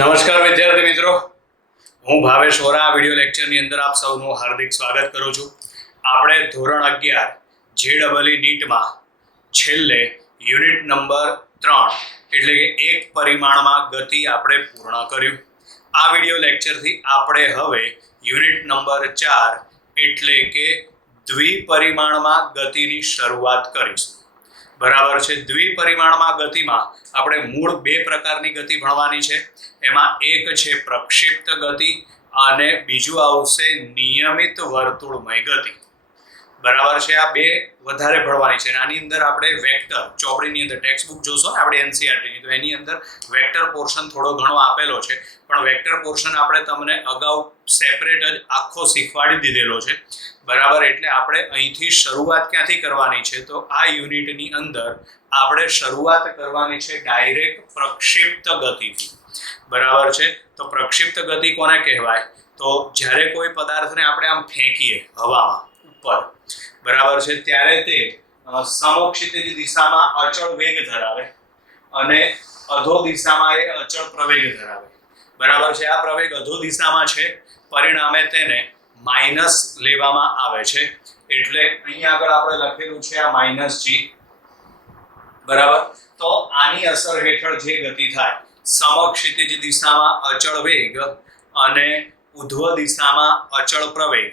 નમસ્કાર વિદ્યાર્થી મિત્રો, હું ભાવેશ વોરા આ વિડિયો લેક્ચરની અંદર આપ સૌનું હાર્દિક સ્વાગત કરું છું. આપણે ધોરણ 11 જેડબલઈ નીટમાં છેલ્લે યુનિટ નંબર 3 એટલે કે એક પરિમાણમાં ગતિ આપણે પૂર્ણ કર્યું. આ વિડિયો લેક્ચરથી આપણે હવે યુનિટ નંબર 4 એટલે કે દ્વિપરિમાણમાં ગતિની શરૂઆત કરીશું. બરાબર છે. દ્વિપરિમાણમાં ગતિમાં આપણે મૂળ બે પ્રકારની ગતિ ભણવાની છે. એમાં એક છે પ્રક્ષિપ્ત ગતિ અને બીજું આવશે નિયમિત વર્તુળમય ગતિ. બરાબર છે. આ બે વધારે ભણવાની છે. આની અંદર આપણે વેક્ટર ચોપડીની અંદર ટેક્સ્ટ બુક જોશો ને આપણે એનસીઈઆરટી તો એની અંદર વેક્ટર પોર્શન થોડો ઘણો આપેલો છે, પણ વેક્ટર પોર્શન આપણે તમને અગાઉ સેપરેટ જ આખો શીખવાડી દીધેલો છે. બરાબર. એટલે આપણે અહીંથી શરૂઆત ક્યાંથી કરવાની છે તો આ યુનિટની અંદર આપણે શરૂઆત કરવાની છે ડાયરેક્ટ પ્રક્ષિપ્ત ગતિથી. બરાબર છે. તો પ્રક્ષિપ્ત ગતિ કોને કહેવાય? તો જ્યારે કોઈ પદાર્થને આપણે આમ ફેંકીએ હવામાં ઉપર, બરાબર છે, ત્યારે તે સમક્ષિતિજ દિશામાં અચળ વેગ ધરાવે અને અધો દિશામાં એ અચળ પ્રવેગ ધરાવે. બરાબર છે. આ પ્રવેગ અધો દિશામાં છે, પરિણામે તેને માઇનસ લેવામાં આવે છે. એટલે અહીંયા આગળ આપણે લખેલું છે આ માઇનસ g. બરાબર. તો આની અસર હેઠળ જે ગતિ થાય સમક્ષિતિજ દિશામાં અચળ વેગ અને ઉધ્વ દિશામાં અચળ પ્રવેગ,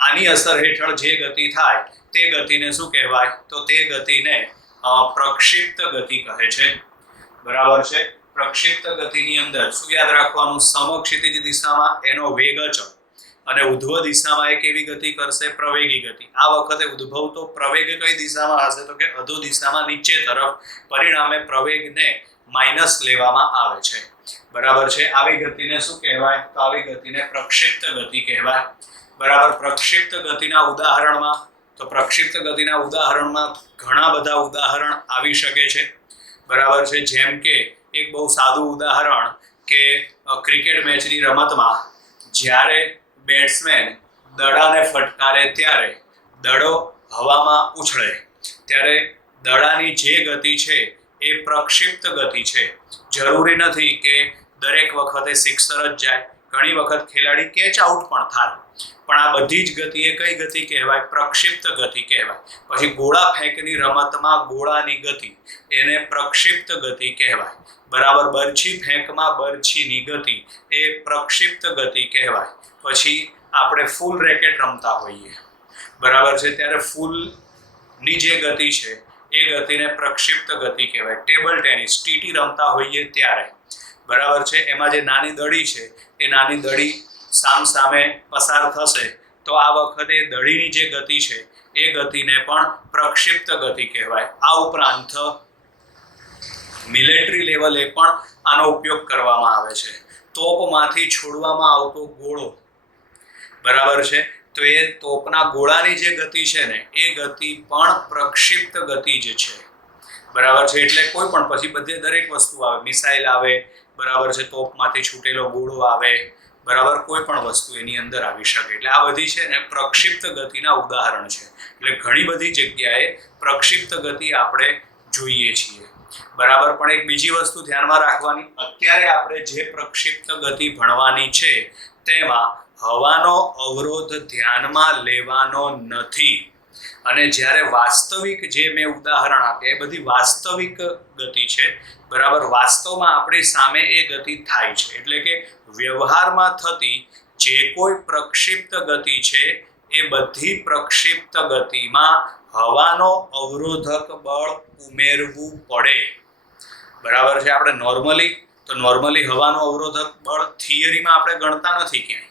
આની અસર હેઠળ જે ગતિ થાય તે ગતિને શું કહેવાય? તો તે ગતિને પ્રક્ષિપ્ત ગતિ કહે છે. બરાબર છે. પ્રક્ષિપ્ત ગતિની અંદર શું યાદ રાખવાનું? સમક્ષિતિજ દિશામાં એનો વેગ અચળ અને ઉધ્વ દિશામાં એ કેવી ગતિ કરશે? પ્રવેગી ગતિ. આ વખતે ઉદ્ભવતો પ્રવેગ કઈ દિશામાં હશે? તો કે અધો દિશામાં નીચે તરફ, પરિણામે પ્રવેગને માઇનસ લેવામાં આવે છે. બરાબર છે. આવી ગતિને શું કહેવાય? તો આવી ગતિને પ્રક્ષિપ્ત ગતિ કહેવાય. બરાબર. પ્રક્ષિપ્ત ગતિના ઉદાહરણમાં ઘણા બધા ઉદાહરણ આવી શકે છે. બરાબર છે. જેમ કે એક બહુ સાદું ઉદાહરણ કે ક્રિકેટ મેચની રમતમાં જ્યારે બેટ્સમેન દડાને ફટકારે ત્યારે દડો હવામાં ઉછળે ત્યારે દડાની જે ગતિ છે એ પ્રક્ષિપ્ત ગતિ છે. જરૂરી નથી કે દરેક વખતે સિક્સર જ જાય, ઘણી વખત ખેલાડી કેચ આઉટ પણ થાય, પણ આ બધી જ ગતિ એ કઈ ગતિ કહેવાય? પ્રક્ષિપ્ત ગતિ કહેવાય. પછી ગોળા ફેંકની રમતમાં ગોળાની ગતિ એને પ્રક્ષિપ્ત ગતિ કહેવાય. બરાબર. બરછી ફેંકમાં બરછીની ગતિ એ પ્રક્ષિપ્ત ગતિ કહેવાય. પછી આપણે ફૂલ રેકેટ રમતા હોઈએ, બરાબર છે, ત્યારે ફૂલની જે ગતિ છે એ ગતિને પ્રક્ષિપ્ત ગતિ કહેવાય. ટેબલ ટેનિસ ટીટી રમતા હોઈએ ત્યારે, બરાબર છે, એમાં જે નાની દડી છે એ નાની દડી સામે પસાર થશે તો આ વખતે દડીની જે ગતિ છે એ ગતિને પણ પ્રક્ષિપ્ત ગતિ કહેવાય. આ ઉપરાંત મિલિટરી લેવલે પણ આનો ઉપયોગ કરવામાં આવે છે. તોપમાંથી છોડવામાં આવતો ગોળો, બરાબર છે, તો એ તોપના ગોળાની જે ગતિ છે ને એ ગતિ પણ પ્રક્ષિપ્ત ગતિ જ છે. બરાબર છે. એટલે કોઈ પણ પછી બધે દરેક વસ્તુ આવે, મિસાઇલ આવે, બરાબર છે, તોપમાંથી છૂટેલો ગોળો આવે, બરાબર, કોઈ પણ વસ્તુ એની અંદર આવી શકે. એટલે આ બધી છે ને પ્રક્ષિપ્ત ગતિના ઉદાહરણ છે. એટલે ઘણી બધી જગ્યાએ પ્રક્ષિપ્ત ગતિ આપણે જોઈએ છીએ. બરાબર. પણ એક બીજી વસ્તુ ધ્યાનમાં રાખવાની, અત્યારે આપણે જે પ્રક્ષિપ્ત ગતિ ભણવાની છે તેમાં હવાનો અવરોધ ધ્યાનમાં લેવાનો નથી. અને જ્યારે વાસ્તવિક જે મેં ઉદાહરણ આપ્યા એ બધી વાસ્તવિક ગતિ છે. બરાબર. વાસ્તવમાં આપણી સામે એ ગતિ થાય છે. એટલે કે વ્યવહારમાં થતી જે કોઈ પ્રક્ષિપ્ત ગતિ છે એ બધી પ્રક્ષિપ્ત ગતિમાં હવાનો અવરોધક બળ ઉમેરવું પડે. બરાબર છે. આપણે નોર્મલી હવાનું અવરોધક બળ થિયરીમાં આપણે ગણતા નથી ક્યાંય.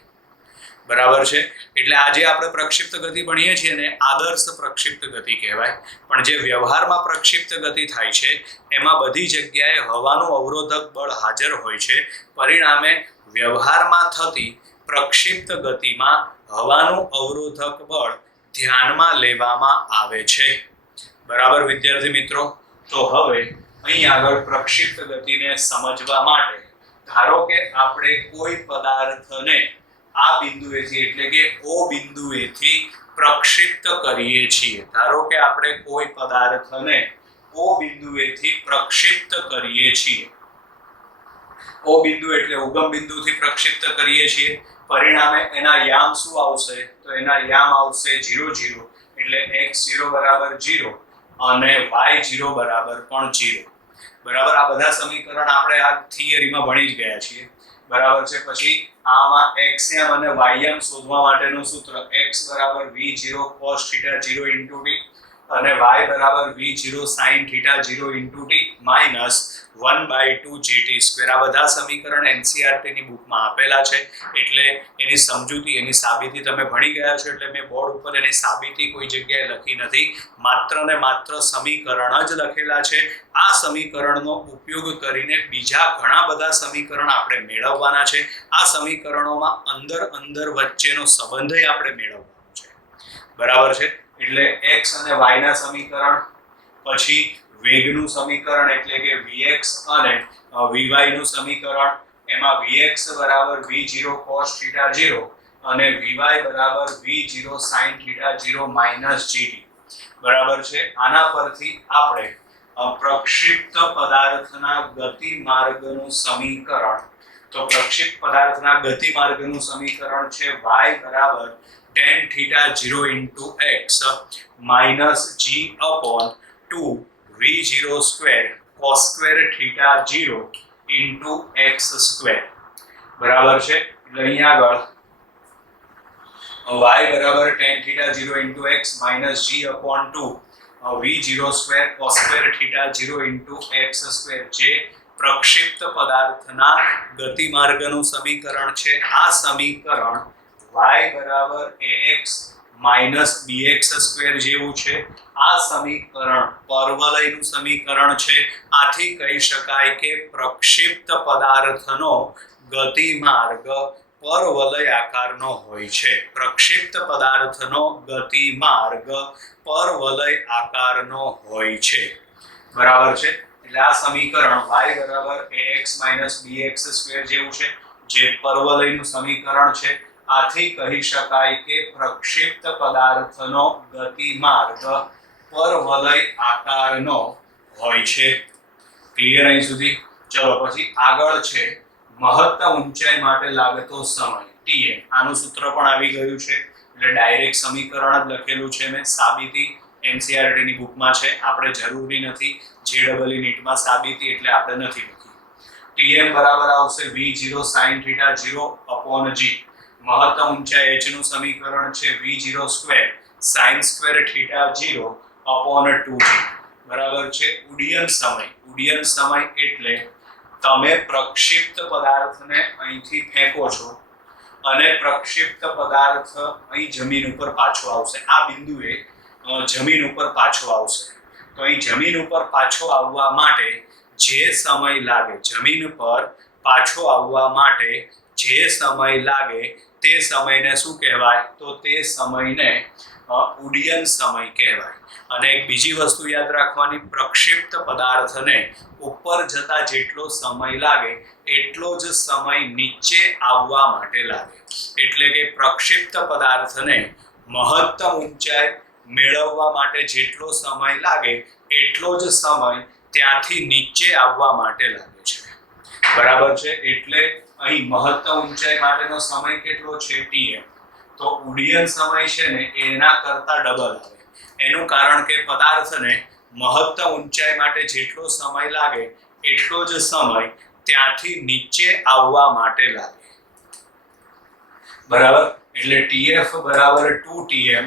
બરાબર છે. એટલે આજે આપણે પ્રક્ષિપ્ત ગતિ ભણીએ છીએ ને આદર્શ પ્રક્ષિપ્ત ગતિ કહેવાય. પણ જે વ્યવહારમાં પ્રક્ષિપ્ત ગતિ થાય છે એમાં બધી જગ્યાએ હવાનું અવરોધક બળ હાજર હોય છે. પરિણામે વ્યવહારમાં થતી પ્રક્ષિપ્ત ગતિમાં હવાનું અવરોધક બળ ધ્યાનમાં લેવામાં આવે છે. બરાબર વિદ્યાર્થી મિત્રો. તો હવે અહીં આગળ પ્રક્ષિપ્ત ગતિને સમજવા માટે ધારો કે આપણે કોઈ પદાર્થને આ બિંદુએથી એટલે કે O બિંદુએથી પ્રક્ષિપ્ત કરીએ છીએ. ધારો કે આપણે કોઈ પદાર્થને O બિંદુએથી પ્રક્ષિપ્ત કરીએ છીએ. ઓ બિંદુ એટલે ઉગમ બિંદુથી પ્રક્ષિપ્ત કરીએ છીએ, પરિણામે એના યામ શું આવશે? તો એના યામ આવશે 0 0, એટલે x0 બરાબર 0 અને y0 બરાબર પણ 0. બરાબર, આ બધા સમીકરણ આપણે આ થિયરીમાં ભણી જ ગયા છીએ. બરાબર છે. પછી આમાં xm અને ym શોધવા માટેનું સૂત્ર x બરાબર v0 cos θ 0 into t અને y બરાબર v0 sin θ 0 into t minus 1/2 gt². આ બધા સમીકરણ NCERT ની બુકમાં આપેલા છે, એટલે એની સમજૂતી, એની સાબિતી તમે ભણી ગયા છો. એટલે મેં બોર્ડ ઉપર એની સાબિતી કોઈ જગ્યાએ લખી નથી, માત્ર ને માત્ર સમીકરણ જ લખેલા છે. આ સમીકરણનો ઉપયોગ કરીને બીજા ઘણા બધા સમીકરણ આપણે મેળવવાના છે. આ સમીકરણોમાં અંદર વચ્ચેનો સંબંધ આપણે મેળવવાનો છે. બરાબર છે. એટલે x અને y ના સમીકરણ, પછી વેગનું સમીકરણ એટલે કે vx અને vy નું સમીકરણ, એમાં vx બરાબર v0 cos θ 0 અને vy બરાબર v0 sin θ 0 minus gt. બરાબર છે. આના પરથી આપણે પ્રક્ષિપ્ત પદાર્થના ગતિ માર્ગનું સમીકરણ, તો પ્રક્ષિપ્ત પદાર્થના ગતિ માર્ગનું સમીકરણ છે y બરાબર tan θ 0 into x minus g upon 2 v0 square cos square θ 0 into x square. બરાબર છે. એટલે અહીંયા આગળ y બરાબર tan θ 0 into x minus g upon 2 v0 square cos square θ 0 into x square જે પ્રક્ષિપ્ત પદાર્થના ગતિમાર્ગનું સમીકરણ છે. આ સમીકરણ y બરાબર ax minus bx સ્ક્વેર જેવું છે. આ સમીકરણ પરવલયનું સમીકરણ છે. આથી કહી શકાય કે પ્રક્ષિપ્ત પદાર્થનો ગતિમાર્ગ પરવલય આકારનો હોય છે. પ્રક્ષિપ્ત પદાર્થનો ગતિમાર્ગ પરવલય આકારનો હોય છે. બરાબર છે. એટલે આ સમીકરણ y બરાબર ax bx સ્ક્વેર જેવું છે, જે પરવલયનું સમીકરણ છે. આથી કહી શકાય કે પ્રક્ષિપ્ત પદાર્થનો ગતિમાર્ગ પરવલય આકારનો હોય છે. ક્લિયર અહીં સુધી? ચલો પછી આગળ છે મહત્તમ ઊંચાઈ માટે લાગતો સમય tm. આનું સૂત્ર પણ આવી ગયું છે, એટલે ડાયરેક્ટ સમીકરણ જ લખેલું છે મેં. સાબિતી NCERT ની બુકમાં છે, આપણે જરૂરી નથી. JEE નીટમાં સાબિતી એટલે આપણે નથી લખી. tm બરાબર આવશે v0 sin θ 0 upon g. મહત્તમ ઊંચાઈ h નું સમીકરણ છે v0 square sin square θ 0 upon 2g. બરાબર છે. ઉડ્ડયન સમય એટલે તમે પ્રક્ષિપ્ત પદાર્થને અહીંથી ફેંકો છો અને પ્રક્ષિપ્ત પદાર્થ અહીં જમીન ઉપર પાછો આવશે. આ બિંદુએ જમીન ઉપર પાછો આવશે. તો અહીં જમીન ઉપર પાછો આવવા માટે જે સમય લાગે, જમીન પર પાછો આવવા માટે જે સમય લાગે તે સમયને શું કહેવાય? તો તે સમયને ઉડ્ડયન સમય કહેવાય. અને એક બીજી વસ્તુ યાદ રાખવાની, પ્રક્ષિપ્ત પદાર્થને ઉપર જતા જેટલો સમય લાગે એટલો જ સમય નીચે આવવા માટે લાગે. એટલે કે પ્રક્ષિપ્ત પદાર્થને મહત્તમ ઊંચાઈ મેળવવા માટે જેટલો સમય લાગે એટલો જ સમય ત્યાંથી નીચે આવવા માટે લાગે છે. બરાબર છે. એટલે અહીં મહત્તમ ઊંચાઈ માટેનો સમય કેટલો છે? tm. તો ઉડ્ડયન સમય છે ને એના કરતા ડબલ આવે. એનું કારણ કે પદાર્થને મહત્તમ ઊંચાઈ માટે જેટલો સમય લાગે એટલો જ સમય ત્યાંથી નીચે આવવા માટે લાગે. બરાબર. એટલે tf બરાબર 2tm.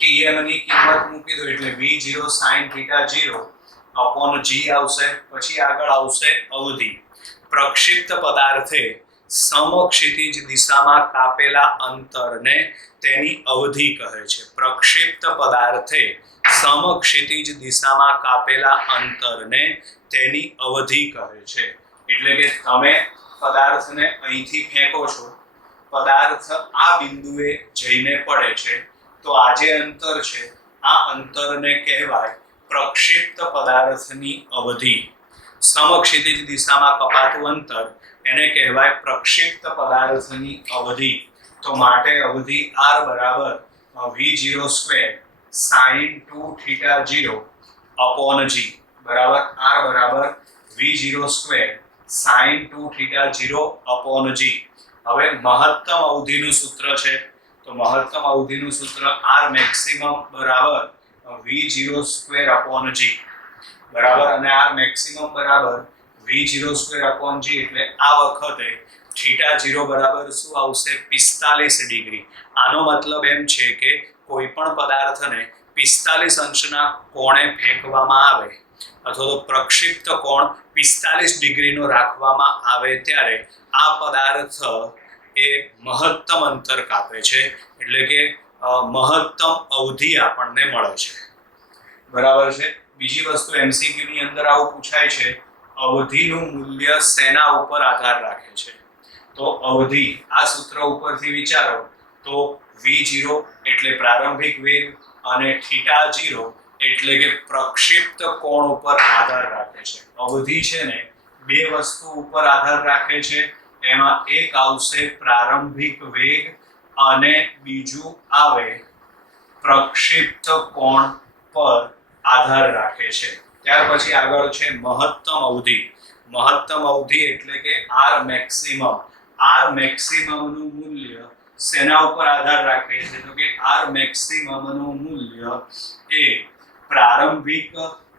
tm ની કિંમત મૂકી દો એટલે v0 sin θ 0 upon g આવશે. પછી આગળ આવશે અવધિ. પ્રક્ષિપ્ત પદાર્થે સમક્ષિતિજ દિશામાં કાપેલા અંતરને તેની અવધિ કહે છે. પ્રક્ષિપ્ત પદાર્થે સમક્ષિતિજ દિશામાં કાપેલા અંતરને તેની અવધિ કહે છે. એટલે કે તમે પદાર્થને અહીંથી ફેંકો છો, પદાર્થ આ બિંદુએ જઈને પડે છે, તો આ જે અંતર છે આ અંતરને કહેવાય પ્રક્ષિપ્ત પદાર્થની અવધિ. સમક્ષિતિજ દિશામાં કપાતું અંતર એને કહેવાય પ્રક્ષિપ્ત પદાર્થની અવધિ. તો માટે અવધિ r બરાબર v0 square sin 2θ 0 upon g. બરાબર. r બરાબર v0 square sin 2 theta 0 upon g. હવે મહત્તમ અવધિનું સૂત્ર છે, તો મહત્તમ અવધિનું સૂત્ર r મેક્સિમમ બરાબર v0 સ્ક્વેર અપોન g બરાબર, અને r મેક્સિમમ બરાબર v0 સ્ક્વેર અપોન g, એટલે આ વખતે થીટા 0 બરાબર શું આવશે 45 ડિગ્રી. આનો મતલબ એમ છે કે કોઈ પણ પદાર્થને 45 અંશના કોણે ફેંકવામાં આવે અથવા તો પ્રક્ષિપ્ત કોણ 45 ડિગ્રીનો રાખવામાં આવે ત્યારે આ પદાર્થ એ મહત્તમ અંતર કાપે છે, એટલે કે મહત્તમ અવધિ આપણને મળે છે. બરાબર છે. બીજી વસ્તુ એમસીક્યુ ની અંદર આવું પૂછાય છે, અવધિનું મૂલ્ય શેના ઉપર આધાર રાખે છે? તો અવધિ આ સૂત્ર ઉપરથી વિચારો તો v0 એટલે પ્રારંભિક વેગ અને થીટા 0 એટલે કે પ્રક્ષિપ્ત કોણ ઉપર આધાર રાખે છે. અવધિ છે ને બે વસ્તુ ઉપર આધાર રાખે છે, એમાં એક આવશે પ્રારંભિક વેગ અને બીજું આવે પ્રક્ષિપ્ત કોણ પર આધાર રાખે છે. ત્યાર પછી આગળ છે મહત્તમ અવધિ. મહત્તમ અવધિ એટલે કે r મેક્સિમમ. r મેક્સિમમ નું મૂલ્ય શેના ઉપર આધાર રાખે છે? તો કે r મેક્સિમમ નું મૂલ્ય એ પ્રારંભિક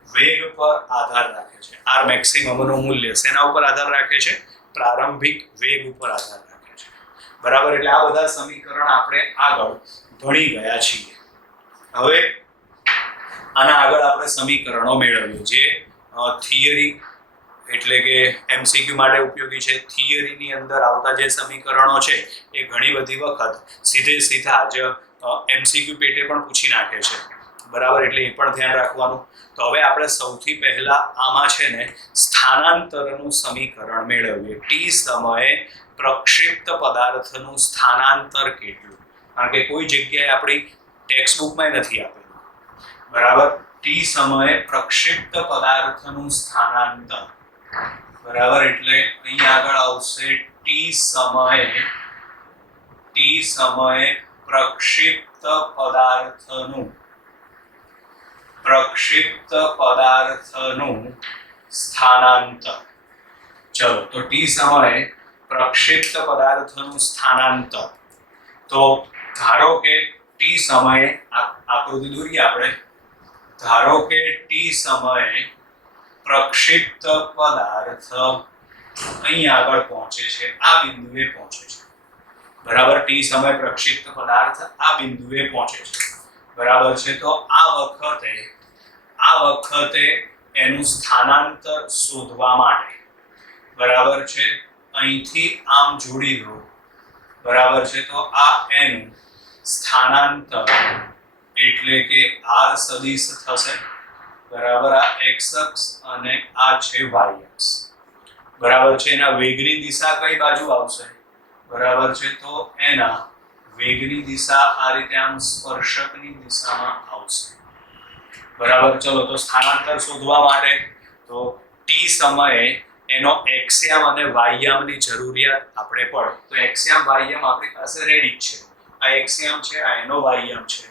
વેગ પર આધાર રાખે છે. r મેક્સિમમ નું મૂલ્ય શેના ઉપર આધાર રાખે છે? પ્રારંભિક વેગ ઉપર આધાર રાખે છે. બરાબર, એટલે આ બધા સમીકરણ આપણે આગળ ભણી ગયા છીએ. હવે આના આગળ આપણે સમીકરણો મેળવીએ જે થિયરી એટલે કે એમસીક્યુ માટે ઉપયોગી છે. થિયરીની અંદર આવતા જે સમીકરણો છે એ ઘણી બધી વખત સીધા જ એમસીક્યુ પેટે પણ પૂછી નાખે છે. બરાબર, એટલે એ પણ ધ્યાન રાખવાનું. તો હવે આપણે સૌથી પહેલા આમાં છે ને સ્થાનાંતરનું સમીકરણ મેળવીએ. ટી સમયે પ્રક્ષિપ્ત પદાર્થનું સ્થાનાંતર કેટલું? કારણ કે કોઈ જગ્યાએ આપણી ટેક્સ્ટ બુકમાં નથી આપેલું. બરાબર, ટી સમયે પ્રક્ષિપ્ત પદાર્થનું સ્થાનાંતર. બરાબર, એટલે અહીં આગળ આવશે ટી સમયે પ્રક્ષિપ્ત પદાર્થનું સ્થાનાંતર. ચલો, તો ટી સમયે પ્રક્ષિપ્ત પદાર્થનું સ્થાનાંતર. તો ધારો કે ટી સમયે આકૃતિ દોરીએ આપણે. ધારો કે ટી સમયે પ્રક્ષિપ્ત પદાર્થ અહીં આગળ પહોંચે છે, આ બિંદુએ પહોંચે છે. બરાબર, ટી સમય પ્રક્ષિપ્ત પદાર્થ આ બિંદુએ પહોંચે છે. બરાબર છે. તો આ વખતે એનું સ્થાનાંતર શોધવા માટે, બરાબર છે, અહીંથી આમ જોડી દો. બરાબર છે. તો આ એનું સ્થાનાંતર એટલે કે r સદિશ થશે. બરાબર, આ x અક્ષ અને આ છે y અક્ષ. બરાબર છે. એના વેગની દિશા કઈ બાજુ આવશે? બરાબર છે. તો એના વેગની દિશા આ રીતે આમ સ્પર્શકની દિશામાં આવશે. બરાબર, ચલો તો સ્થાનાંતર શોધવા માટે તો ટી સમયે એનો એક્સયામ અને વાયયામની જરૂરિયાત આપણે પડે. તો એક્સયામ વાયયામ આપણી પાસે રેડી જ છે. આ એક્સયામ છે, આ એનો વાયયામ છે.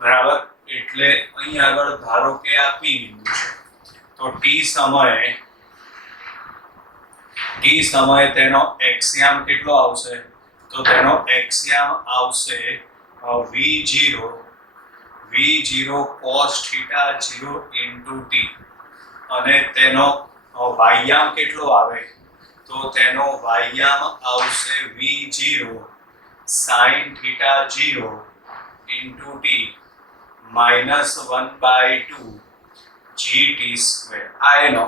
બરાબર, એટલે અહીં આગળ ધારો કે આ P બિંદુ છે. તો ટી સમયે તેનો એક્સયામ કેટલો આવશે? તો તેનો એક્સયામ આવશે v0 cos θ 0 into t, અને તેનો વાયયામ કેટલો આવે? તો તેનો વાયયામ આવશે v0 sin θ 0 into t -1/2 gt square. આ એનો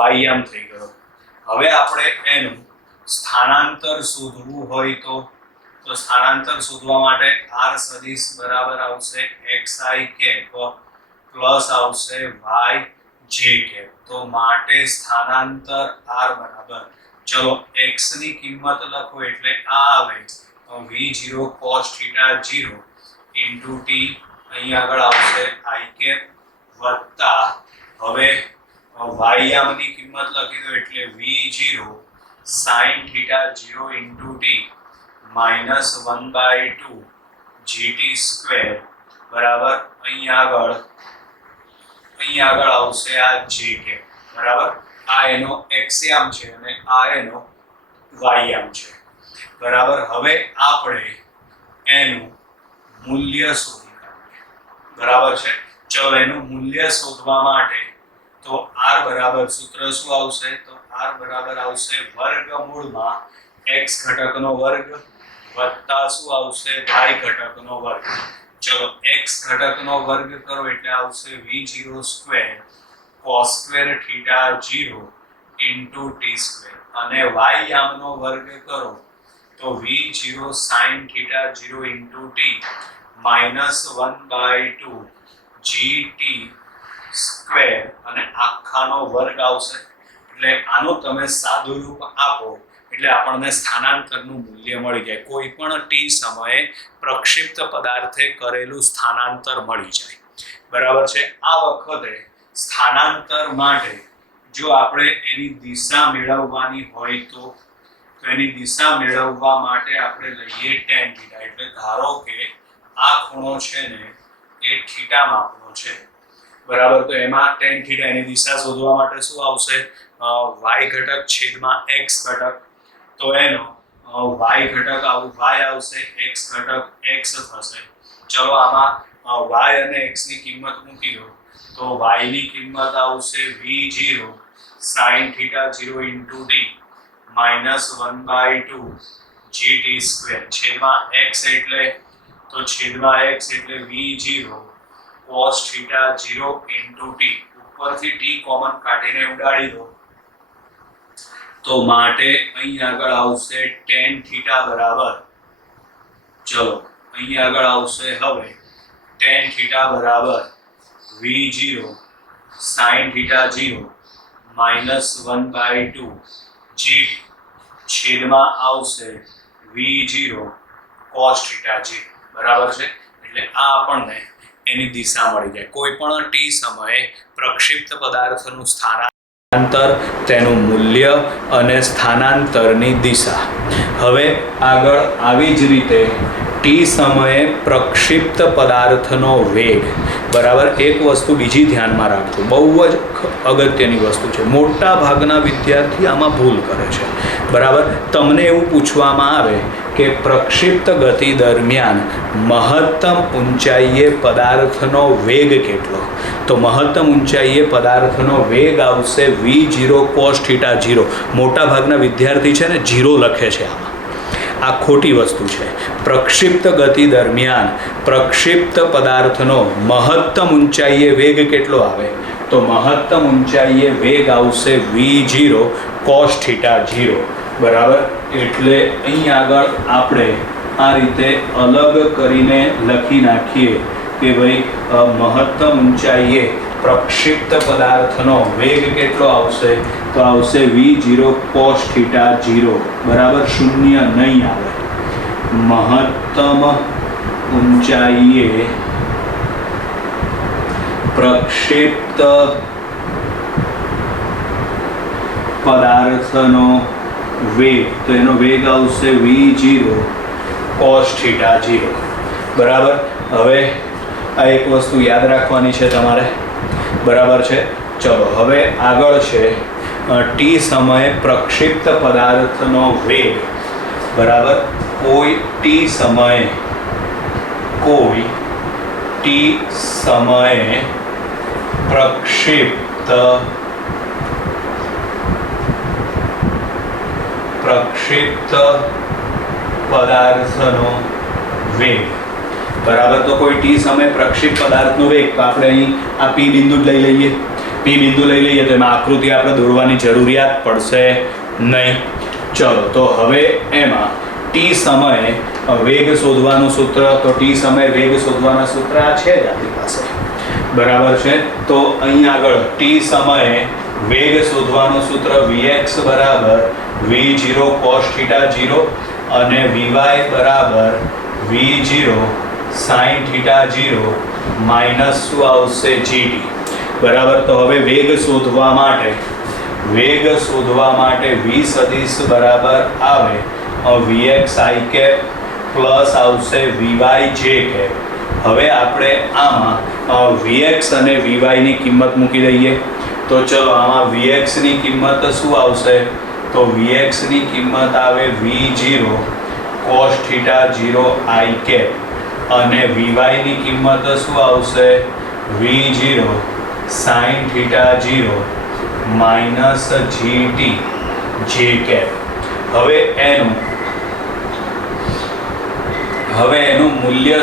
વાયયામ થઈ ગયો. હવે આપણે એનું સ્થાનાંતર શોધવું હોય તો સ્થાનાંતર શોધવા માટે r સદિશ બરાબર આવશે xi કેપ પ્લસ આવશે yj કેપ. તો માટે સ્થાનાંતર r બરાબર, ચલો x ની કિંમત લખો એટલે આ આવે v0 cos θ 0 into t, અહીં આગળ આવશે i કેપ વત્તા હવે વાયયામની કિંમત લખી દો એટલે v0 sin θ 0 into t -1/2 gt square. બરાબર, અહીં આગળ આવશે આ j કેપ. બરાબર, આ એનો એક્સયામ છે અને આ એનો વાયયામ છે. બરાબર. હવે આપણે એનું મૂલ્ય શોધી કાઢીએ. બરાબર છે. ચલો એનું મૂલ્ય શોધવા માટે તો r બરાબર સૂત્ર શું આવશે? તો r બરાબર આવશે વર્ગમૂળમાં x ઘટકનો વર્ગ વત્તા શું આવશે? y ઘટકનો વર્ગ. ચલો x ઘટકનો વર્ગ કરો એટલે આવશે v0 square cos square theta 0 into t square અને y યામનો વર્ગ કરો તો v0 sin theta 0 into t -1/2 gt square અને આખાનો વર્ગ આવશે. એટલે આનો તમે સાદું રૂપ આપો એટલે આપણને સ્થાનાંતરનું મૂલ્ય મળી જાય. કોઈ પણ t સમયે પ્રક્ષિપ્ત પદાર્થે કરેલું સ્થાનાંતર મળી જાય. બરાબર છે. આ વખતે સ્થાનાંતર માટે જો આપણે એની દિશા મેળવવાની હોય તો એની દિશા મેળવવા માટે આપણે લઈએ tan થીટા. એટલે ધારો કે આ ખૂણો છે ને એ થીટા માપનો છે. બરાબર. તો એમાં tan થીટા એની દિશા શોધવા માટે શું આવશે? y ઘટક છેદમાં x ઘટક. તો એનો y ઘટક y આવશે, x ઘટક x થશે. ચલો આમાં y અને x ની કિંમત મૂકી દો તો y ની કિંમત આવશે v0 sin theta 0 into t -1/2 gt square છેદમાં x એટલે v0 cos theta 0 into t. ઉપરથી t કોમન કાઢીને ઉડાડી દો તો માટે અહીં આગળ આવશે tan થીટા બરાબર. ચલો અહીં આગળ આવશે હવે tan થીટા બરાબર v0 sin થીટા 0 -1/2 g છેદમાં આવશે v0 cos થીટા 0. બરાબર છે. એટલે આ આપણને એની દિશા મળી જાય. કોઈ પણ t સમયે પ્રક્ષિપ્ત પદાર્થનું સ્થાનાંતર, તેનું મૂલ્ય અને સ્થાનાંતરની દિશા. હવે આગળ આવી જ રીતે t સમયે પ્રક્ષિપ્ત પદાર્થનો વેગ. બરાબર. એક વસ્તુ બીજી ધ્યાનમાં રાખજો, બહુ જ અગત્યની વસ્તુ છે. મોટા ભાગના વિદ્યાર્થી આમાં ભૂલ કરે છે. બરાબર. તમને એવું પૂછવામાં આવે કે પ્રક્ષિપ્ત ગતિ દરમિયાન મહત્તમ ઊંચાઈએ પદાર્થનો વેગ કેટલો? તો મહત્તમ ઊંચાઈએ પદાર્થનો વેગ આવશે v0 cos થીટા 0. મોટા ભાગના વિદ્યાર્થી છે ને 0 લખે છે આમાં. આ ખોટી વસ્તુ છે. પ્રક્ષિપ્ત ગતિ દરમિયાન પ્રક્ષિપ્ત પદાર્થનો મહત્તમ ઊંચાઈએ વેગ કેટલો આવે? તો મહત્તમ ઊંચાઈએ વેગ આવશે v0 cos થીટા 0. બરાબર. એટલે અહીં આગળ આપણે આ રીતે અલગ કરીને લખી નાખીએ કે ભાઈ મહત્તમ ઊંચાઈએ પ્રક્ષિપ્ત પદાર્થનો વેગ કેટલો આવશે? તો આવશે v0 cos થીટા 0. બરાબર. શૂન્ય નહીં આવે. મહત્તમ ઊંચાઈએ પ્રક્ષિપ્ત પદાર્થનો વેગ, તો એનો વેગ આવશે v0 cos થીટા 0. બરાબર. હવે આ એક વસ્તુ યાદ રાખવાની છે તમારે. બરાબર છે. ચલો હવે આગળ છે t સમયે પ્રક્ષિપ્ત પદાર્થનો વેગ. બરાબર. કોઈ t સમયે પ્રક્ષિપ્ત પદાર્થનો વેગ. બરાબર. તો કોઈ t સમયે પ્રક્ષિપ્ત પદાર્થનો વેગ, તો આપણે અહીં આ p બિંદુ લઈ લઈએ. p બિંદુ લઈ લઈએ તો એમાં આકૃતિ આપણે દોરવાની જરૂરિયાત પડશે નહીં. ચલો તો હવે એમાં t સમયે વેગ શોધવાનું સૂત્ર, તો t સમયે વેગ શોધવાના સૂત્ર આ છે જ આપણી પાસે. બરાબર છે. તો અહીં આગળ t સમયે વેગ શોધવાનું સૂત્ર vx બરાબર v0 cos થીટા 0 અને vy બરાબર v0 sin થીટા 0 માઇનસ શું આવશે gt. બરાબર. તો હવે વેગ શોધવા માટે v સદિશ બરાબર આવે vx i કેપ પ્લસ આવશે vy j કેપ. હવે આપણે આમાં vx અને vy ની કિંમત મૂકી દઈએ. તો ચલો આમાં Vx ની કિંમત શું આવશે? તો Vx ની કિંમત આવે V0 cos θ 0 I cap અને Vy ની કિંમત શું આવશે? V0 sin θ 0 minus GT j cap. હવે એનું મૂલ્ય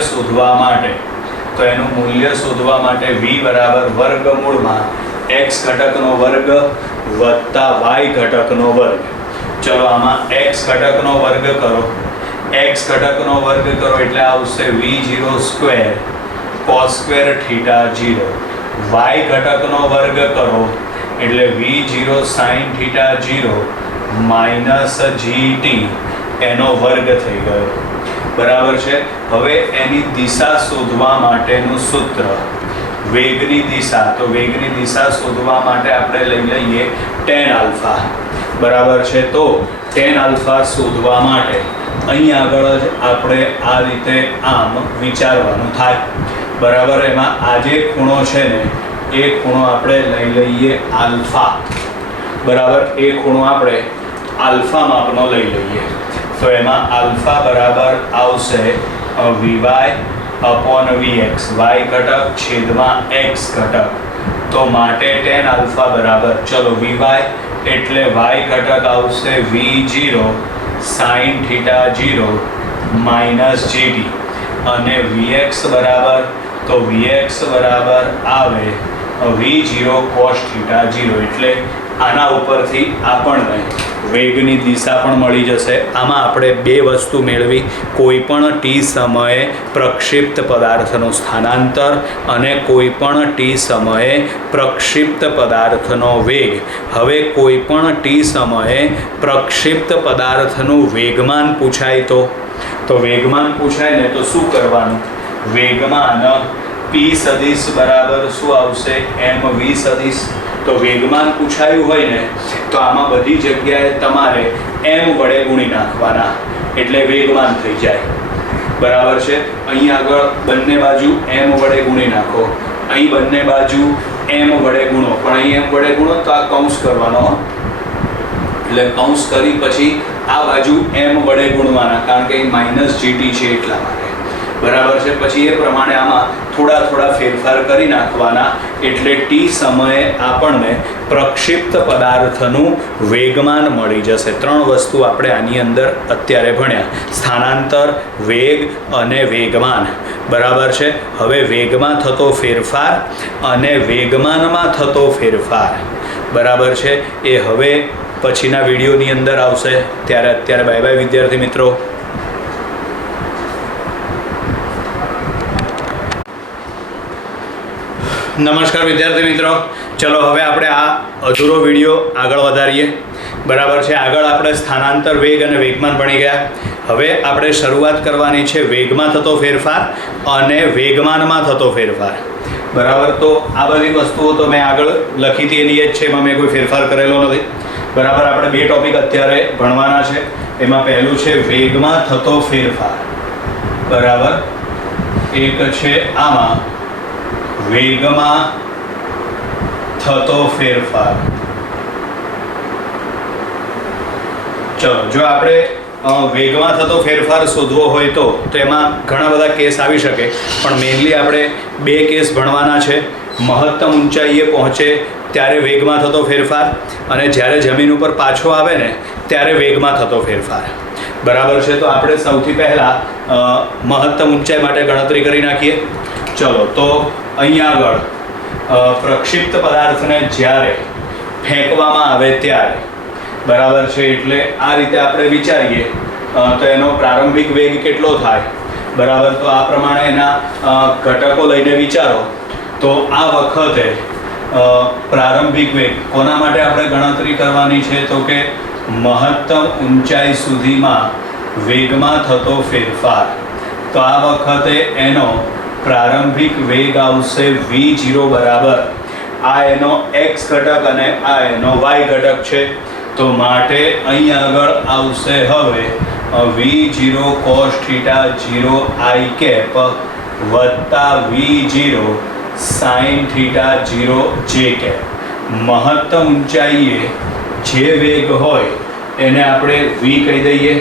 શોધવા માટે V બરાબર વર્ગમૂળમાં x ઘટકનો વર્ગ વત્તા y ઘટકનો વર્ગ. ચલો આમાં x ઘટકનો વર્ગ કરો એટલે આવશે V0 square cos square θ 0. y ઘટકનો વર્ગ કરો એટલે V0 sin θ 0 માઇનસ GT એનો વર્ગ થઈ ગયો. બરાબર છે. હવે એની દિશા શોધવા માટેનું સૂત્ર વેગની દિશા. તો વેગની દિશા શોધવા માટે આપણે લઈ લઈએ tan આલ્ફા. બરાબર છે. તો tan આલ્ફા શોધવા માટે અહીં આગળ જ આપણે આ રીતે આમ વિચારવાનું થાય. બરાબર. એમાં આ જે ખૂણો છે ને એ ખૂણો આપણે લઈ લઈએ આલ્ફા. બરાબર. એ ખૂણો આપણે આલ્ફા માપનો લઈ લઈએ. તો એમાં આલ્ફા બરાબર આવશે Vy upon Vx, y ઘટક છેદમાં x ઘટક. તો માટે tan આલ્ફા બરાબર ચલો Vy એટલે y ઘટક આવશે V0 sin θ 0 માઇનસ GT અને Vx બરાબર આવે V0 cos θ 0. એટલે આના ઉપરથી આપણને વેગની દિશા પણ મળી જશે. આમાં આપણે બે વસ્તુ મેળવી, કોઈ પણ t સમયે પ્રક્ષિપ્ત પદાર્થનું સ્થાનાંતર અને કોઈ પણ t સમયે પ્રક્ષિપ્ત પદાર્થનો વેગ. હવે કોઈ પણ t સમયે પ્રક્ષિપ્ત પદાર્થનું વેગમાન પૂછાય તો વેગમાન પૂછાય ને તો શું કરવાનું? વેગમાન p સદિશ બરાબર શું આવશે? mv સદિશ. તો વેગમાન પૂછાયું હોય ને તો આમાં બધી જગ્યાએ તમારે m વડે ગુણી નાખવાના એટલે વેગમાન થઈ જાય. બરાબર છે. અહીં આગળ બંને બાજુ m વડે ગુણી નાખો, અહીં બંને બાજુ m વડે ગુણો, પણ અહીં m વડે ગુણો તો આ કૌંસ કરવાનો. એટલે કૌંસ કરી પછી આ બાજુ m વડે ગુણવાના, કારણ કે અહીં માઇનસ GT છે એટલા માટે. બરાબર છે. પછી એ પ્રમાણે આમાં થોડા ફેરફાર કરી નાખવાના એટલે t સમયે આપણને પ્રક્ષિપ્ત પદાર્થનું વેગમાન મળી જશે. ત્રણ વસ્તુ આપણે આની અંદર અત્યારે ભણ્યા: સ્થાનાંતર, વેગ અને વેગમાન. બરાબર છે. હવે વેગમાં થતો ફેરફાર અને વેગમાનમાં થતો ફેરફાર બરાબર છે એ હવે પછીના વિડીયોની અંદર આવશે. અત્યારે બાય બાય વિદ્યાર્થી મિત્રો. નમસ્કાર વિદ્યાર્થી મિત્રો. ચલો હવે આપણે આ અધૂરો વિડીયો આગળ વધારીએ. બરાબર છે. આગળ આપણે સ્થાનાંતર, વેગ અને વેગમાન ભણી ગયા. હવે આપણે શરૂઆત કરવાની છે વેગમાં થતો ફેરફાર અને વેગમાનમાં થતો ફેરફાર. બરાબર. તો આ બધી વસ્તુઓ તો મેં આગળ લખી હતી એની જ છે, એમાં મેં કોઈ ફેરફાર કરેલો નથી. બરાબર. આપણે બે ટોપિક અત્યારે ભણવાના છે. એમાં પહેલું છે વેગમાં થતો ફેરફાર. બરાબર. એક છે આમાં વેગમાં થતો ફેરફાર. ચલો, જો આપણે વેગમાં થતો ફેરફાર શોધવો હોય તો એમાં ઘણા બધા કેસ આવી શકે, પણ મેઇનલી આપણે બે કેસ ભણવાના છે. મહત્તમ ઊંચાઈએ પહોંચે ત્યારે વેગમાં થતો ફેરફાર અને જ્યારે જમીન ઉપર પાછો આવે ને ત્યારે વેગમાં થતો ફેરફાર. બરાબર છે. તો આપણે સૌથી પહેલાં મહત્તમ ઊંચાઈ માટે ગણતરી કરી નાખીએ. ચલો, તો અહીંયા આગળ પ્રક્ષિપ્ત પદાર્થને જ્યારે ફેંકવામાં આવે ત્યારે બરાબર છે, એટલે આ રીતે આપણે વિચારીએ તો એનો પ્રારંભિક વેગ કેટલો થાય. બરાબર. તો આ પ્રમાણે એના ઘટકો લઈને વિચારો. તો આ વખતે પ્રારંભિક વેગ કોના માટે આપણે ગણતરી કરવાની છે? તો કે મહત્તમ ઊંચાઈ સુધીમાં વેગમાં થતો ફેરફાર. તો આ વખતે એનો પ્રારંભિક વેગ આવશે V0 બરાબર, આ એનો x ઘટક અને આ એનો y ઘટક છે. તો માટે અહીં આગળ આવશે હવે V0 cos θ 0 I cap વત્તા V0 sin θ 0 j cap. મહત્તમ ઊંચાઈએ જે વેગ હોય એને આપણે v કહી દઈએ.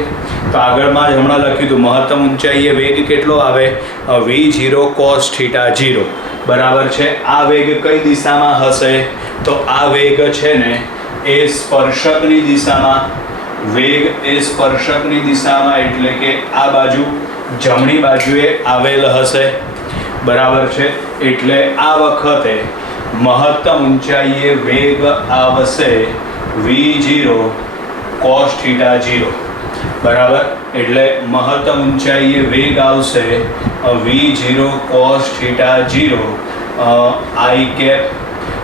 તો આગળમાં જ હમણાં લખ્યું હતું મહત્તમ ઊંચાઈએ વેગ કેટલો આવે v0 cos θ0 બરાબર છે. આ વેગ કઈ દિશામાં હશે તો આ વેગ છે ને એ સ્પર્શકની દિશામાં, વેગ એ સ્પર્શકની દિશામાં એટલે કે આ બાજુ જમણી બાજુએ આવેલ હશે બરાબર છે. એટલે આ વખતે મહત્તમ ઊંચાઈએ વેગ આવશે v0 cos θ0 બરાબર. એટલે મહત્તમ ઊંચાઈએ વેગ આવશે v0 cos θ0 i કેપ.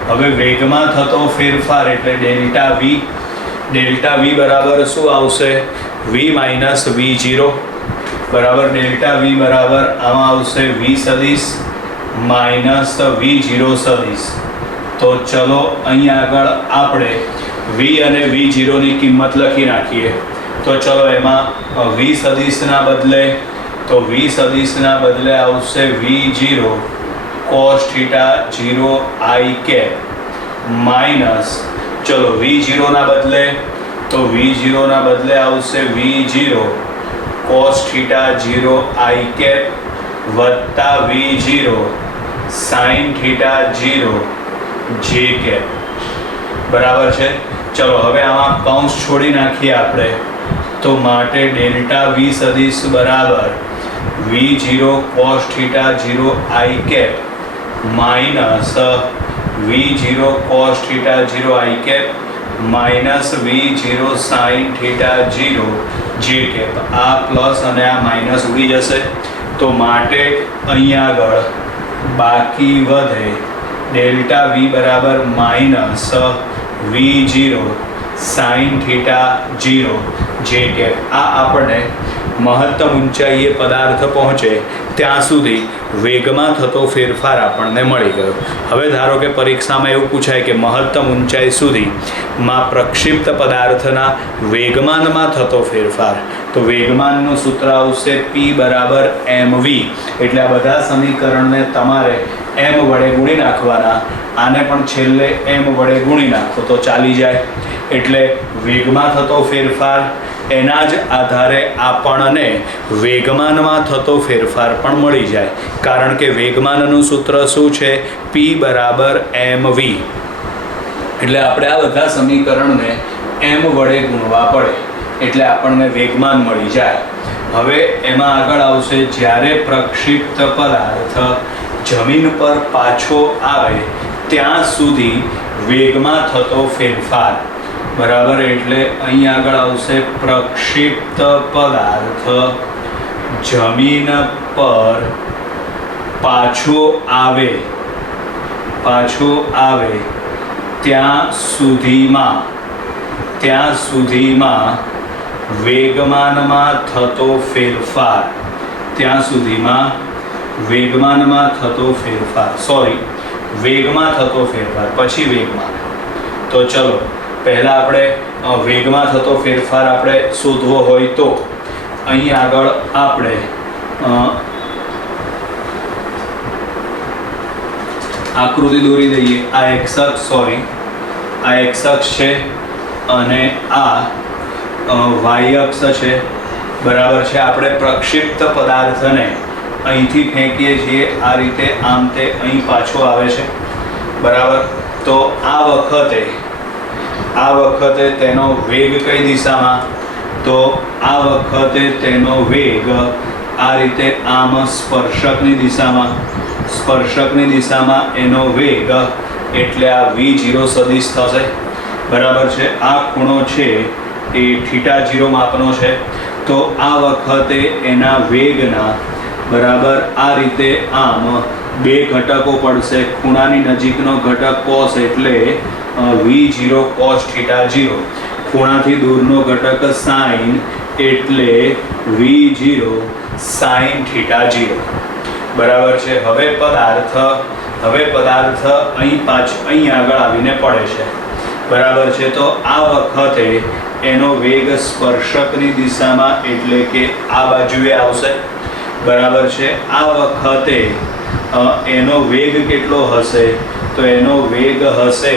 હવે વેગમાં થતો ફેરફાર એટલે ડેલ્ટા વી બરાબર શું આવશે v માઇનસ v0 બરાબર. ડેલ્ટા વી બરાબર આમાં આવશે v સદિશ માઇનસ v0 સદિશ. તો ચલો અહીંયા આગળ આપણે v અને v0ની કિંમત લખી નાખીએ. તો ચલો એમાં v સદિશના બદલે આવશે v0 cos θ0 i cap minus ચલો v0ના બદલે આવશે v0 cos θ0 i કેપ વત્તા v0 sin θ0 j કેપ બરાબર છે. ચલો હવે આમાં કૌંસ છોડી નાખીએ આપણે. તો માટે ડેલ્ટા વી સદિશ બરાબર v0 cos θ0 i cap minus v0 cos θ0 i cap minus v0 sin θ0 j cap. આ પ્લસ અને આ માઇનસ ઉડી જશે. તો માટે અહીંયા આગળ બાકી વધે ડેલ્ટા વી બરાબર minus v0 sin θ0 j cap. આ આપણને મહત્તમ ઊંચાઈએ પદાર્થ પહોંચે ત્યાં સુધી વેગમાં થતો ફેરફાર આપણને મળી ગયો. હવે ધારો કે પરીક્ષામાં એવું પૂછાય કે મહત્તમ ઊંચાઈ સુધીમાં પ્રક્ષિપ્ત પદાર્થના વેગમાનમાં થતો ફેરફાર, તો વેગમાનનું સૂત્ર આવશે p બરાબર mv. એટલે આ બધા સમીકરણને તમારે m વડે ગુણી નાખવાના. આને પણ છેલ્લે m વડે ગુણી નાખો તો ચાલી જાય. એટલે વેગમાં થતો ફેરફાર એના જ આધારે આપણને વેગમાનમાં થતો ફેરફાર પણ મળી જાય. કારણ કે વેગમાનનું સૂત્ર શું છે p બરાબર mv. એટલે આપણે આ બધા સમીકરણને m વડે ગુણવા પડે એટલે આપણને વેગમાન મળી જાય. હવે એમાં આગળ આવશે જ્યારે પ્રક્ષિપ્ત પદાર્થ જમીન પર પાછો આવે ત્યાં સુધી વેગમાં થતો ફેરફાર બરાબર. એટલે અહીં આગળ આવશે પ્રક્ષિપ્ત પદાર્થ જમીન પર પાછો આવે ત્યાં સુધીમાં વેગમાનમાં થતો ફેરફાર પછી વેગમાન. તો ચલો પહેલાં આપણે વેગમાં થતો ફેરફાર આપણે શોધવો હોય તો અહીં આગળ આપણે આકૃતિ દોરી દઈએ. આ એક્સ અક્ષ છે અને આ વાય અક્ષ છે બરાબર છે. આપણે પ્રક્ષિપ્ત પદાર્થને અહીંથી ફેંકીએ છીએ આ રીતે, આમ તે અહીં પાછો આવે છે બરાબર. તો આ વખતે તેનો વેગ કઈ દિશામાં, તો આ વખતે તેનો વેગ આ રીતે આમ સ્પર્શકની દિશામાં એનો વેગ એટલે આ v0 સદિશ થશે બરાબર છે. આ ખૂણો છે એ θ0 માપનો છે. તો આ વખતે એના વેગના બરાબર આ રીતે આમ બે ઘટકો પડશે. ખૂણાની નજીકનો ઘટક cos એટલે v0 cos θ0, ખૂણાથી દૂરનો ઘટક sin એટલે v0 sin θ0 બરાબર છે. હવે પદાર્થ અહીં આગળ આવીને પડે છે બરાબર છે. તો આ વખતે એનો વેગ સ્પર્શકની દિશામાં એટલે કે આ બાજુએ આવશે બરાબર છે. આ વખતે એનો વેગ કેટલો હશે? તો એનો વેગ હશે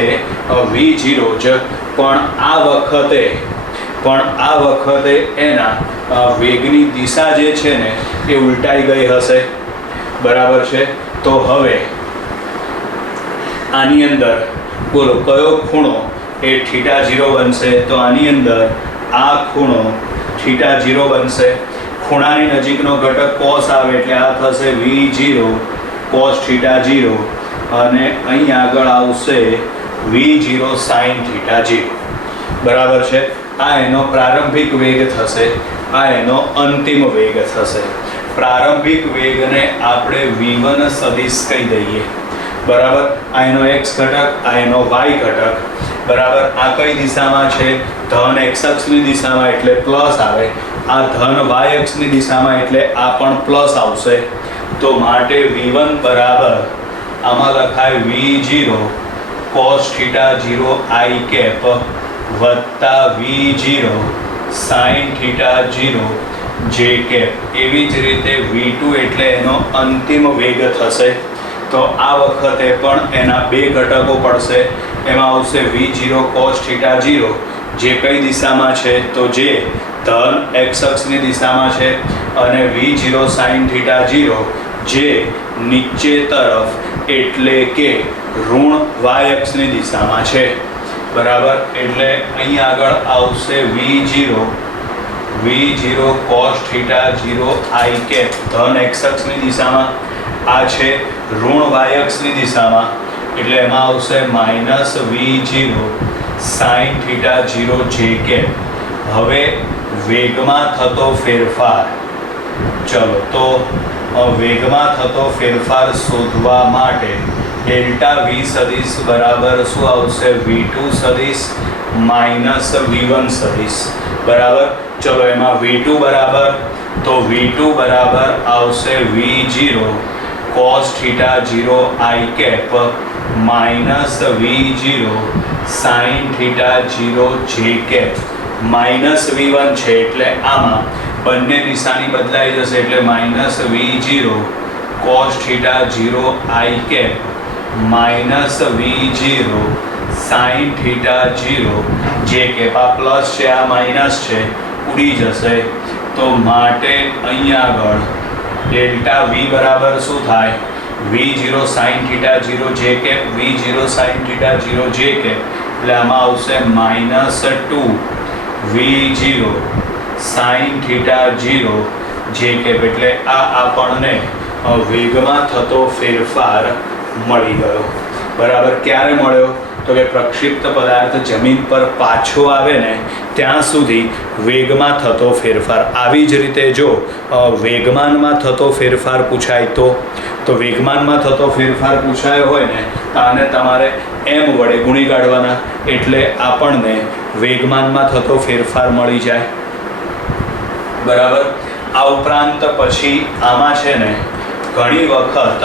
v0 જ, પણ આ વખતે એના વેગની દિશા જે છે ને એ ઉલટાઈ ગઈ હશે, બરાબર છે. તો હવે આની અંદર બોલો કયો ખૂણો એ θ0 બનશે? તો આની અંદર આ ખૂણો θ0 બનશે. ખૂણાની નજીકનો ઘટક cos આવે એટલે આ થશે v0 cos θ0, અને અહીં આગળ આવશે v0 sin θ0, બરાબર છે. આ એનો પ્રારંભિક વેગ થશે, આ એનો અંતિમ વેગ થશે. પ્રારંભિક વેગને આપણે v1 સદિશ કહી દઈએ, બરાબર. આ એનો x ઘટક, આ એનો y ઘટક, બરાબર. આ કઈ દિશામાં છે? ધન x અક્ષની દિશામાં એટલે પ્લસ આવે. આ ધન y અક્ષની દિશામાં એટલે આ પણ પ્લસ આવશે. તો માટે v1 બરાબર આમાં લખાય v0 cos θ0 i કેપ વત્તા v0 sin θ0 j કેપ. એવી જ રીતે v2 એટલે એનો અંતિમ વેગ થશે. તો આ વખતે પણ એના બે ઘટકો પડશે. એમાં આવશે v0 cos θ0 જે કઈ દિશામાં છે? તો જે ધન x અક્ષની દિશામાં છે, અને v0 sin θ0 જે નીચે તરફ એટલે કે ઋણ y અક્ષની દિશામાં છે, બરાબર. એટલે અહીં આગળ આવશે v0 cos θ0 i કેપ ધન x અક્ષની દિશામાં, આ છે ઋણ y અક્ષની દિશામાં, એટલે એમાં આવશે minus v0 sin θ0 j cap. હવે વેગમાં થતો ફેરફાર, ચલો તો વેગમાં થતો ફેરફાર શોધવા માટે ડેલ્ટા v સદિશ બરાબર શું આવશે? v2 સદિશ માઇનસ v1 સદિશ, બરાબર. ચલો એમાં v2 બરાબર, તો v2 બરાબર આવશે v0 cos θ0 i cap minus v0 sin θ0 j cap. Minus v1 છે એટલે આમાં બંને નિશાની બદલાઈ જશે, એટલે minus v0 cos θ0 i cap minus v0 sin θ0 જે કેપ. આ પ્લસ છે, આ માઇનસ છે, ઉડી જશે. તો માટે અહીંયા આગળ ડેલ્ટા v બરાબર શું થાય? v0 sin θ0 j cap v0 sin θ0 j cap, એટલે આમાં આવશે minus 2 v0 sin θ0 j cap. એટલે આ આપણને વેગમાં થતો ફેરફાર મળી ગયો, બરાબર. ક્યારે મળ્યો? તો કે પ્રક્ષિપ્ત પદાર્થ જમીન પર પાછો આવે ને ત્યાં સુધી વેગમાં થતો ફેરફાર. આવી જ રીતે જો વેગમાનમાં થતો ફેરફાર પૂછાય તો વેગમાનમાં થતો ફેરફાર પૂછાયો હોય ને તો આને તમારે m વડે ગુણી કાઢવાના, એટલે આપણને વેગમાનમાં થતો ફેરફાર મળી જાય, બરાબર. આ ઉપરાંત પછી આમાં છે ને ઘણી વખત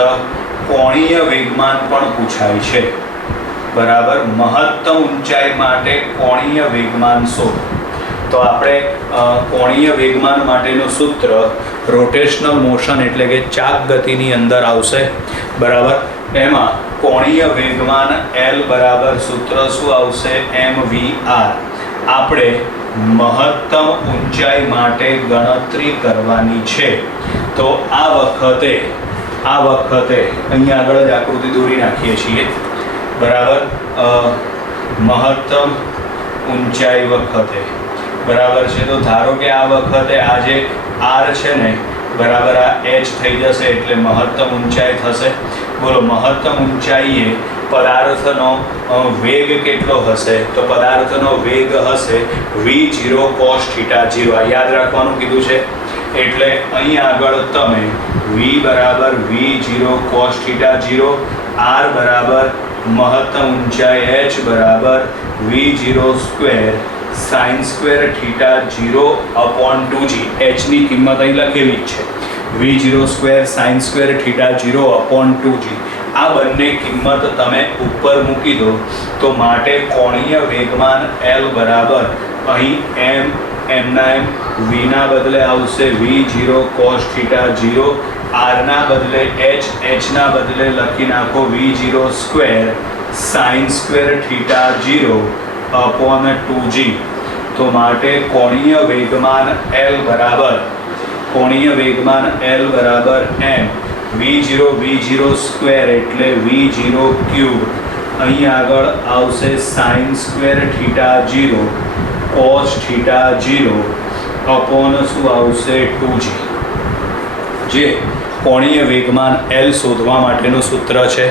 કોણીય વેગમાન પણ પૂછાય છે, બરાબર. મહત્તમ ઊંચાઈ માટે કોણીય વેગમાન શોધો. તો આપણે કોણીય વેગમાન માટેનું સૂત્ર રોટેશનલ મોશન એટલે કે ચાક ગતિની અંદર આવશે, બરાબર. એમાં કોણીય વેગમાન L બરાબર સૂત્ર શું આવશે? mvr. આપણે મહત્તમ ઊંચાઈ માટે ગણતરી કરવાની છે. તો આ વખતે અહીંયા આગળ જ આકૃતિ દોરી નાખીએ છીએ, બરાબર. મહત્તમ ઊંચાઈ વખતે, બરાબર છે. તો ધારો કે આ વખતે આ જે r છે ને, બરાબર, આ h થઈ જશે એટલે મહત્તમ ઊંચાઈ થશે. બોલો મહત્તમ ઊંચાઈએ પદાર્થનો વેગ કેટલો હશે? તો પદાર્થનો વેગ હશે v0 cos θ0. યાદ રાખવાનું કીધું છે, એટલે અહીં આગળ તમે v બરાબર v0 cos θ0, r બરાબર મહત્તમ ઊંચાઈ h બરાબર v0 square sin square θ0 upon 2g. h ની કિંમત અહીં લખેલી જ છે, v0 square sin square θ0 upon 2g. આ બંને કિંમત તમે ઉપર મૂકી દો તો માટે કોણીય વેગમાન L બરાબર અહીં એમના એમ, વીના બદલે આવશે V0 cos θ 0, આરના બદલે એચના બદલે લખી નાખો V0 square sine square θ 0 upon 2g. તો માટે કોણીય વેગમાન L બરાબર m V0 સ્ક્વેર એટલે V0 ક્યુબ, અહીં આગળ આવશે સાઇન સ્ક્વેર θ 0 કોસ θ 0 અપોન શું આવશે 2g. જે કોણીય વેગમાન L શોધવા માટેનું સૂત્ર છે.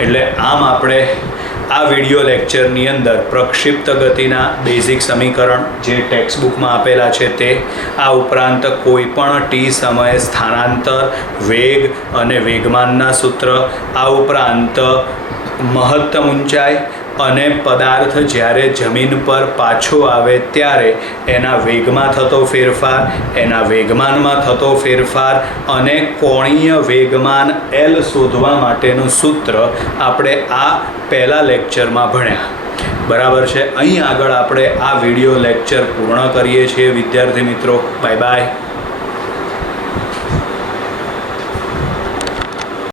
એટલે આમ આપણે આ વિડિયો લેક્ચરની અંદર પ્રક્ષિપ્ત ગતિના બેઝિક સમીકરણ જે ટેક્સ્ટબુકમાં આપેલા છે તે, આ ઉપરાંત કોઈ પણ ટી સમયે સ્થાનાંતર, વેગ અને વેગમાનના સૂત્ર, આ ઉપરાંત મહત્તમ ઊંચાઈ અને પદાર્થ જ્યારે જમીન પર પાછો આવે ત્યારે એના વેગમાં થતો ફેરફાર, એના વેગમાનમાં થતો ફેરફાર અને કોણીય વેગમાન L શોધવા માટેનું સૂત્ર આપણે આ પહેલા લેક્ચરમાં ભણ્યા. બરાબર છે. અહીં આગળ આપણે આ વિડિયો લેક્ચર પૂર્ણ કરીએ છીએ વિદ્યાર્થી મિત્રો. Bye bye.